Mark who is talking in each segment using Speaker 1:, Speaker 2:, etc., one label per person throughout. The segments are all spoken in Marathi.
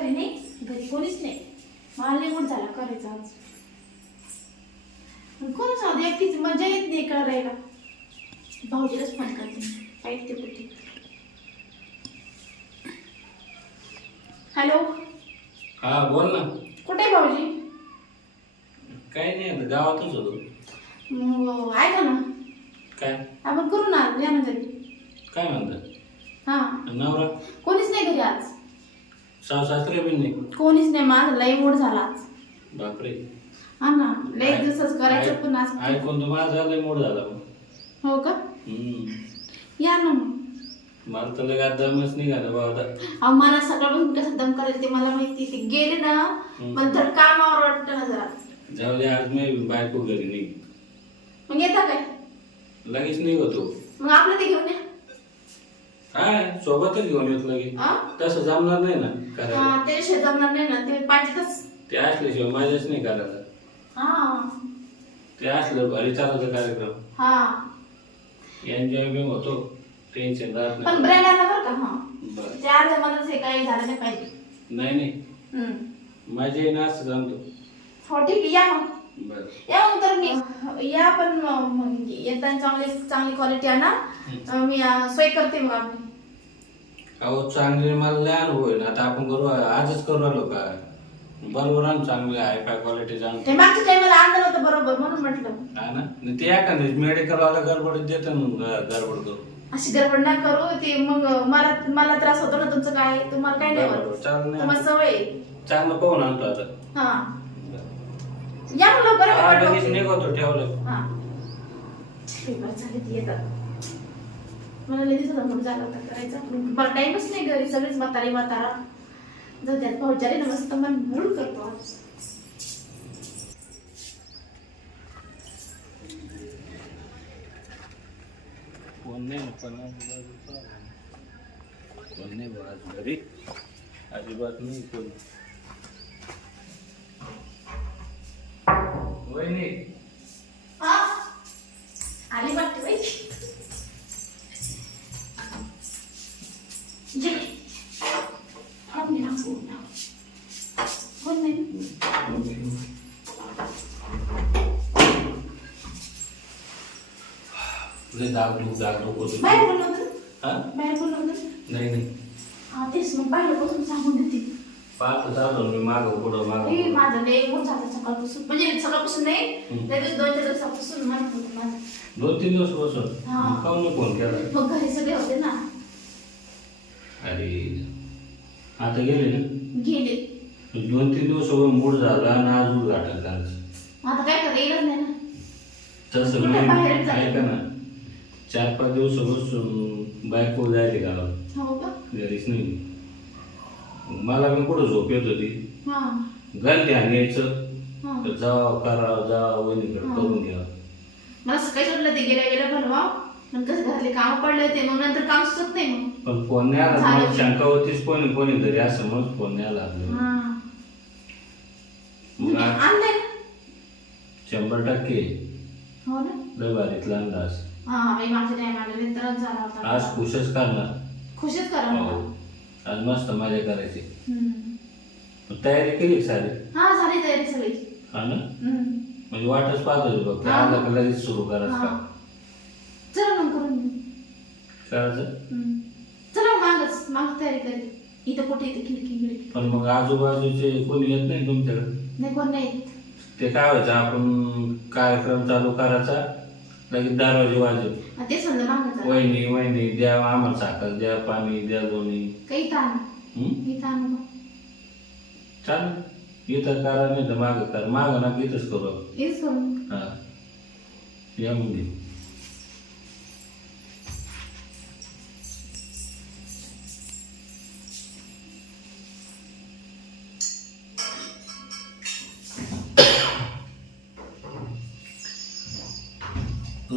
Speaker 1: घरी नाही घरी कोणीच नाही. मला मूड झाला करायचा पण कोणच आहोत एकटीच मजा येत नाही करायला. भाऊजीलाच फोन करते. पाहिजे ते कुठे हॅलो
Speaker 2: हा बोल ना.
Speaker 1: कुठे आहे भाऊजी?
Speaker 2: काही नाही आता गावातच होतो.
Speaker 1: मग ऐका ना?
Speaker 2: काय?
Speaker 1: आपण करू ना या ना घरी.
Speaker 2: काय म्हणतात
Speaker 1: हा.
Speaker 2: नवरा?
Speaker 1: कोणीच नाही घरी आज.
Speaker 2: साव सासरे पण नाही.
Speaker 1: कोणीच नाही माझा लई मूड झाला आज.
Speaker 2: बापरे.
Speaker 1: हा ना लई दिवसच करायचं पण आज.
Speaker 2: ऐकून माझा लय मोड झाला मग.
Speaker 1: हो का?
Speaker 2: हम्म.
Speaker 1: या ना मग.
Speaker 2: मला तर लगा दमच निघाला बाबा
Speaker 1: अहो मला सकाळपासून कसं दम करायचं ते मला माहिती ते. गेले ना. पण तर कामावर वाटतं ना जरा.
Speaker 2: जाऊ दे आज मी बायको घरी नाही
Speaker 1: मग येता काय?
Speaker 2: लगेच निघतो.
Speaker 1: मग आपलं ते घेऊन या.
Speaker 2: काय? सोबतच घेऊन येत लगे? तसं जमणार नाही ना करायला.
Speaker 1: हा ते शेजारणार नाही ना ते पाहिजेच
Speaker 2: ते असल्याशिवाय माझ्याच नाही करायला.
Speaker 1: हा.
Speaker 2: ते असलं भारी चालायचा कार्यक्रम.
Speaker 1: हा.
Speaker 2: एन्जॉय बी होतो. टेन्शन राहत
Speaker 1: पण
Speaker 2: नाही
Speaker 1: ब्रँड आणा बरं का हा?
Speaker 2: बरं.
Speaker 1: ते अर्ध्या मलाच हे काही झालं नाही पाहिजे.
Speaker 2: नाही नाही.
Speaker 1: हम्म.
Speaker 2: माझ्या येणं असं जमतो.
Speaker 1: हो ठीक आहे या मग.
Speaker 2: बरं.
Speaker 1: या मग तर मी. या पण मग- मग येताना चांगली चांगली क्वालिटी आणा. अं, मी अं, सोय करते मग आपली.
Speaker 2: अहो चांगले मला लय अनुभव आहे ना आता आपण करू आजच करू आलो का? बरोबर आणि चांगले आहे काय क्वालिटी चांगली
Speaker 1: ते मागच्या टाइमला आणलं नव्हतं बरोबर म्हणून म्हटलं.
Speaker 2: आहे ना? ते एखादं मेडिकल वाला गडबड देतं मग गडबड करू
Speaker 1: अशी गडबड ना करू ते मग मला मला त्रास होतो ना तुमचं काय तुम्हाला काय नाही
Speaker 2: बरोबर,
Speaker 1: होत
Speaker 2: ना.
Speaker 1: तुम्हाला सवय आहे.
Speaker 2: चांगलं पाहून आणतो आता.
Speaker 1: हा. या मग लवकर
Speaker 2: हा, लगेच. निघतो ठेवलं.
Speaker 1: हा. झाले येतात. मला लगेच होता म्हणून झाला होता करायचा. टाईमच टाइमच नाही घरी सगळेच म्हातारी म्हातारा. जर त्यात भाऊजारी नमस्ते मन मूळ करतो
Speaker 2: कोण नाही कोण नाही बा घरी? अजिबात नाही कोण. वहिनी दुख दाग दुख होतो
Speaker 1: बाहेर बोललो होतं
Speaker 2: हा?
Speaker 1: बाहेर बोललो होतं
Speaker 2: नाही नाही.
Speaker 1: हा तेच मग बसून सांगून देते.
Speaker 2: पाहत चाललो मी माग पुढं माग
Speaker 1: ए, माझं लय मूड झालं सकाळपासून. म्हणजे सकाळपासून नाही
Speaker 2: हम्म.
Speaker 1: लगेच दोन चार दिवसापासून होतं माझं.
Speaker 2: दोन तीन दिवस बसून
Speaker 1: हा.
Speaker 2: काऊन फोन केला?
Speaker 1: मग घरी सगळे होते ना.
Speaker 2: अरे आता गेले ना?
Speaker 1: गेले.
Speaker 2: दोन तीन दिवस मूड झाला आणि आज उद्घाटन त्यांचं
Speaker 1: आता काय करता येईल नाही ना.
Speaker 2: तसं
Speaker 1: कुठे
Speaker 2: मी
Speaker 1: बाहेर जायचं?
Speaker 2: ऐका ना. चार पाच दिवस बसून बायको जायले गावात.
Speaker 1: हो का?
Speaker 2: घरीच नाही. मला पण कुठं झोप येत होती.
Speaker 1: हा.
Speaker 2: घरी ध्यान यायचं.
Speaker 1: हा.
Speaker 2: तर जावा करा जा वहिनीकडे
Speaker 1: हा.
Speaker 2: करून घ्या.
Speaker 1: मला सकाळी सुटलं ते गेल्या गेल्या बनवा कसं घरातले काम पडले होते मग नंतर काम सुचत नाही मग.
Speaker 2: पण फोन नाही आला.
Speaker 1: झालं.
Speaker 2: मला शंका होतीच कोणी कोणी घरी असं मग फोन नाही आला आपल्याला.
Speaker 1: हा.
Speaker 2: मग आज
Speaker 1: आणलंय. ना?
Speaker 2: शंभर टक्के.
Speaker 1: हो ना.
Speaker 2: लय भारीतला अंदाज.
Speaker 1: हा बाई मागच्या टाइम आले नंतरच झाला होता
Speaker 2: आज खुशच करणार
Speaker 1: खुशीच करा मला
Speaker 2: हो. आज मस्त मजा करायची
Speaker 1: हम्म.
Speaker 2: तयारी केली सारी
Speaker 1: हा झाली तयारी सगळी
Speaker 2: हा ना
Speaker 1: हम्म.
Speaker 2: म्हणजे वाटच पाहत होती बघ
Speaker 1: हा.
Speaker 2: आला का लगेच सुरू करायचं
Speaker 1: हा.
Speaker 2: का
Speaker 1: चला मग करून घेऊ.
Speaker 2: करायचं
Speaker 1: हम्म. चला मागच माग तयारी करी इथं कुठे इथे खिडकी खिडकी
Speaker 2: पण मग आजूबाजूचे कोणी येत नाही तुमच्याकडे
Speaker 1: नाही कोण नाही येत.
Speaker 2: ते काय व्हायचं आपण कार्यक्रम चालू करायचा लगेच दरवाजे वाजव
Speaker 1: हा, तेच म्हणलं मागं चला
Speaker 2: वहिनी वहिनी द्या आम्हाला साखर द्या पाणी द्या दोन्ही.
Speaker 1: काही ताण
Speaker 2: हं?
Speaker 1: इथं
Speaker 2: करा नाही तर मागं करा. मागं ना इथंच करू
Speaker 1: करून
Speaker 2: हा. या म्हणजे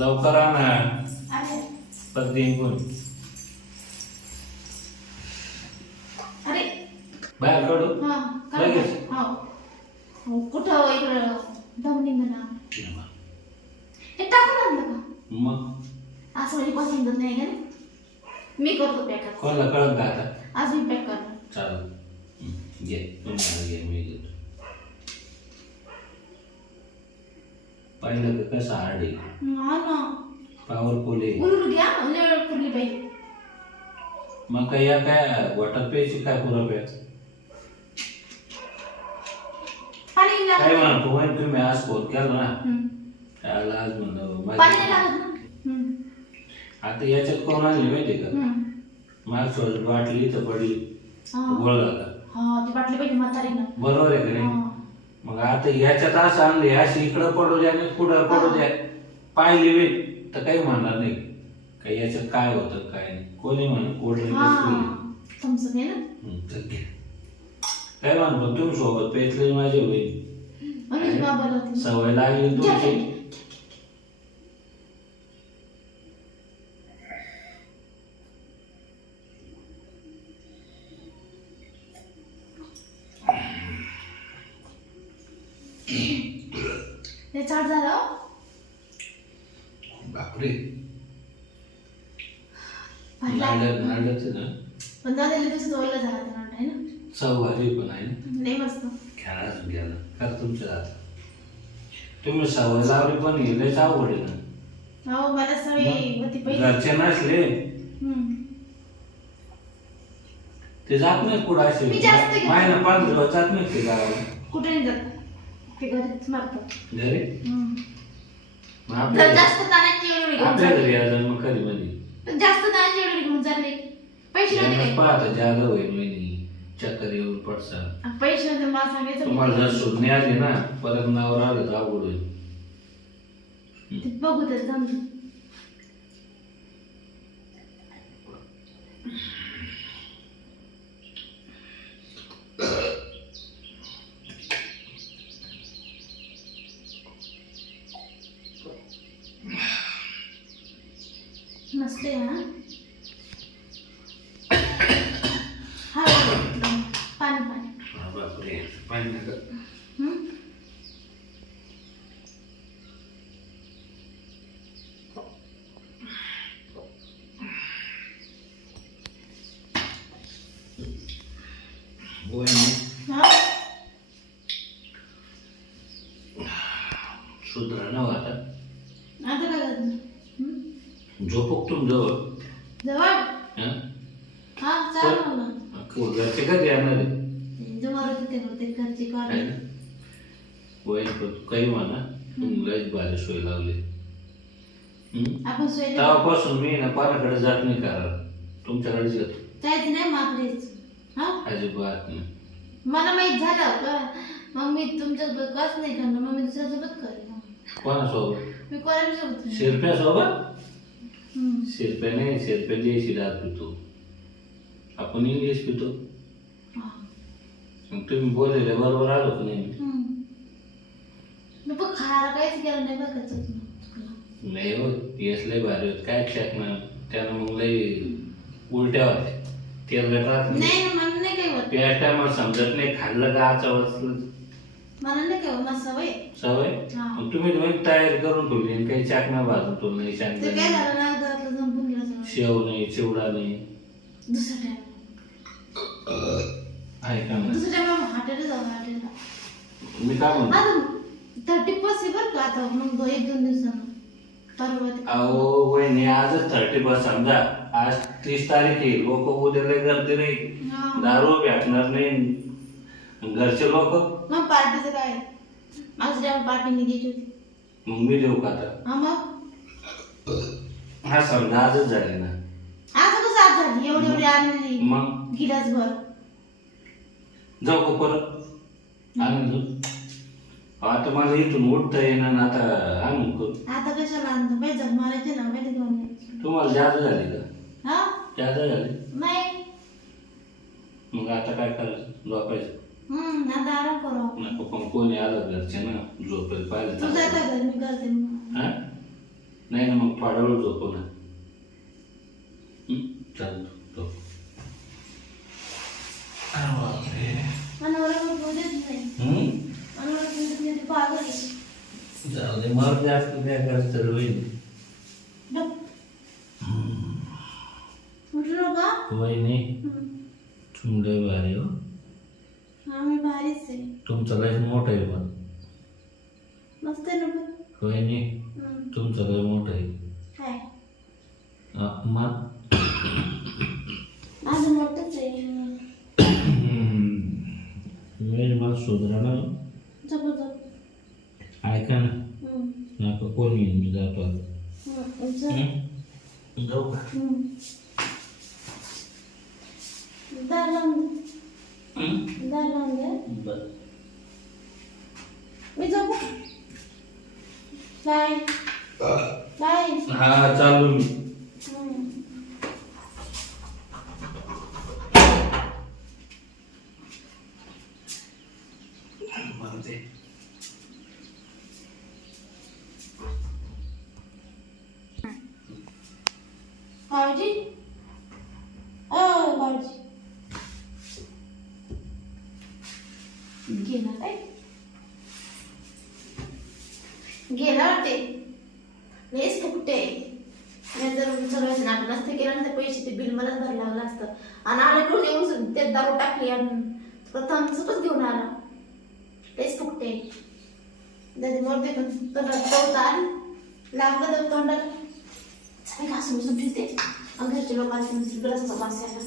Speaker 2: लवकर आणा.
Speaker 1: अरे.
Speaker 2: बाहेर काढू.
Speaker 1: हा करा
Speaker 2: लगेच?
Speaker 1: हो. हो, कुठं इकडं? हे टाकून आणलं का?
Speaker 2: मग?
Speaker 1: असं म्हणजे कोण समजत नाही का मी करतो पॅक
Speaker 2: कोणाला कळत का आता?
Speaker 1: आज मी पॅक करणार
Speaker 2: चालेल. घे. तुम्हाला घे मी घेतो पाहिलं का कसं हार्ड पॉवरफुल आहे मग काय या काय वाटत प्यायची काय पुरा प्या काय म्हणा पोहाय तुम्ही आज फोन केला ना. त्याला आज म्हणलं माझी. आता याच्यात कोण आणली माहिती का. माझ्या वाटली तर पडली. गोळ झाला
Speaker 1: हा बाटली
Speaker 2: बरोबर आहे का नाही. मग आता ह्याच्यात असं आणले अशी इकडं पडू द्या आणि पुढं पडू द्या. पाहिली वेळ तर काही म्हणणार नाही. काही याच्यात काय होतं काय नाही. कोणी म्हणा कोल्ड्रिंक
Speaker 1: थम्सअप आहे ना.
Speaker 2: काय म्हणतो तुम्ही सोबत पेटले माझी होईल सवय लागली तुमची.
Speaker 1: चाट झालं? हो?
Speaker 2: बापरे नाडत ना?
Speaker 1: पण दिवस ओला झाला आहे ना?
Speaker 2: सवारी पण आहे ना?
Speaker 1: नाही मस्त.
Speaker 2: खेळाच घ्यायला कर तुमच्या हात तुम्ही सवय लावली पण हे लयच अवघड आहे ना?
Speaker 1: हो मला सवय होती पहिली.
Speaker 2: घरचे नसले.
Speaker 1: हम्म.
Speaker 2: ते जात नाही कुठं असे.
Speaker 1: मी जास्त घेते.
Speaker 2: महिना पाच दिवस जात नाही ते गावाला.
Speaker 1: कुठे नाही जात. ते घरीच मारतात.
Speaker 2: घरी?
Speaker 1: हम्म.
Speaker 2: मग
Speaker 1: जर
Speaker 2: आपल्या
Speaker 1: जास्त तानाची एवढी घेऊन
Speaker 2: आपल्या
Speaker 1: चालले.
Speaker 2: घरी आज मग कधी मध्ये
Speaker 1: जास्त तानाची एवढी घेऊन चालले पैसे
Speaker 2: यांनाच
Speaker 1: नव्हते
Speaker 2: पाहता जादा होईल महिने चक्कर येऊन पडसा.
Speaker 1: पैसे नव्हते मला सांगायचं
Speaker 2: जर शोधणे आले ना परत नाव आलं तर अवघड होईल.
Speaker 1: ते बघू ते जाऊन दे. मस्त आहे हा हा पाणी पाणी
Speaker 2: हा, बापरे पाणी नका
Speaker 1: हम्म?
Speaker 2: होय ना
Speaker 1: हा
Speaker 2: सुधरा ना हो आता
Speaker 1: आता काय करतो हम्म?
Speaker 2: झोपक तुम जवळ.
Speaker 1: जवळ?
Speaker 2: हा?
Speaker 1: हा चालेल
Speaker 2: अख्खं घरचे कधी येणार आहे?
Speaker 1: जवळ तिथे होते घरची
Speaker 2: आहे. ना? काही म्हणा तुम्ही लयच भारी सोय?
Speaker 1: आपण सोय
Speaker 2: तेव्हापासून मी ना कोणाकडे जात नाही करा तुमच्याकडेच येतो
Speaker 1: नाही मागलेच हा?
Speaker 2: अजिबात नाही.
Speaker 1: मला माहीत झालं का मग मी तुमच्यासोबत कस नाही करणार. मग मी दुसऱ्यासोबत करेन
Speaker 2: कोणासोबत?
Speaker 1: मी कोणासोबत नाही.
Speaker 2: शिरप्यासोबत? देशी दात पितो. आपण इंग्लिश पितो.
Speaker 1: हा.
Speaker 2: मग तुम्ही बोललेले बरोबर आलो का नाही?
Speaker 1: पण खायला काहीच केलं नाही बघा चुकलं.
Speaker 2: नाही हो यश लय भारी होत. काय ना त्यानं मग लय उलट्या होत्या. तेल राहत नाही. समजत नाही. खाल्लं का आचा वाचलं
Speaker 1: मला नाही काय होत मला सवय आहे.
Speaker 2: सवय?
Speaker 1: हा.
Speaker 2: मग तुम्ही दोन तयारी करून ठेवली आणि काही चाकणा भाजून तो नाही
Speaker 1: ते
Speaker 2: सांगता
Speaker 1: काय झालं ना घरातलं संपून गेलं सगळं.
Speaker 2: शेव नाही चिवडा नाही.
Speaker 1: दुसऱ्या टाइम
Speaker 2: आहे का ना
Speaker 1: दुसऱ्या टाइम हॉटेल जाऊ हॉटेलला
Speaker 2: मी काय म्हणतो?
Speaker 1: आता थर्टी पर्सेंट बरं का आता मग दो- एक दोन दिवसानं. परवा ते-
Speaker 2: अहो वहिनी आजच थर्टी समजा. आज तीस तारीख आहे. लोक उद्या लय गर्दी नाही.
Speaker 1: हा.
Speaker 2: दारू भेटणार नाही. घरचे लोक?
Speaker 1: मग पार्टीचं काय? माझं टाइम पार्टी मी द्यायची होती.
Speaker 2: मग मी देऊ का आता?
Speaker 1: हा मग?
Speaker 2: हा समजा आजच झाले ना.
Speaker 1: असं कसं आज झाली. एवढी एवढी आणली.
Speaker 2: मग?
Speaker 1: गिलास भर
Speaker 2: जाऊ का परत? आणून देऊ आता मला इथून उठता येणार ना आता आणून करू
Speaker 1: आता कशाला आणतो? बाई जग मारायचे ना बाई घेऊन यायचे.
Speaker 2: तुम्हाला जादा झाली का?
Speaker 1: हा?
Speaker 2: जादा झाली?
Speaker 1: नाही.
Speaker 2: मग आता काय करायचं? झोपायचं.
Speaker 1: आता आराम करू
Speaker 2: नको पण कोणी आलं घरचे ना झोपेल
Speaker 1: तू
Speaker 2: पाहिलं
Speaker 1: जाता घरी मी करते मग.
Speaker 2: हा नाही ना मग थोडा वेळ झोपू ना हं? चालतो झोप. अरे बापरे.
Speaker 1: नाही
Speaker 2: हं?
Speaker 1: नाही ते पागल आहे.
Speaker 2: जाऊ दे मग जास्त काय करायचं तर होईल
Speaker 1: डब. उठलो का
Speaker 2: वहिनी
Speaker 1: हम्म.
Speaker 2: तुमले भारी हो तुमचं लय मोठं आहे पण
Speaker 1: मस्त आहे ना पण
Speaker 2: होय नी
Speaker 1: हम्म.
Speaker 2: तुमचं लय मोठं आहे
Speaker 1: काय माझं मोठंच आहे
Speaker 2: वेळ मला सुधरा ना
Speaker 1: झोप झोप
Speaker 2: ऐका ना
Speaker 1: हम्म.
Speaker 2: नका कोण येईन मी जातो आता.
Speaker 1: हम्म.
Speaker 2: हं? जाऊ का
Speaker 1: हम्म. दार लावून दे.
Speaker 2: हं?
Speaker 1: दार लावून दे
Speaker 2: बरं.
Speaker 1: मी झोपू बाय बाय
Speaker 2: हा चालू मी
Speaker 1: हम्म.
Speaker 2: म्हणते
Speaker 1: भाऊजी ओ भाऊजी गेला काय गेला वाटते लयच फुकटे मी जर सगळं नाटक ना पैसे ते बिल मलाच भरायला लागलं असतं. आणि आले रोज येऊन ते दारू टाकली आणि प्रथम सुपच घेऊन आला. तेच फुकटे. दादी मरते पण तोंडात चौथा आली. लागलं तर तोंडात घासून घासून ठेवते. घरचे लोक आले ग्रस्त वास यायला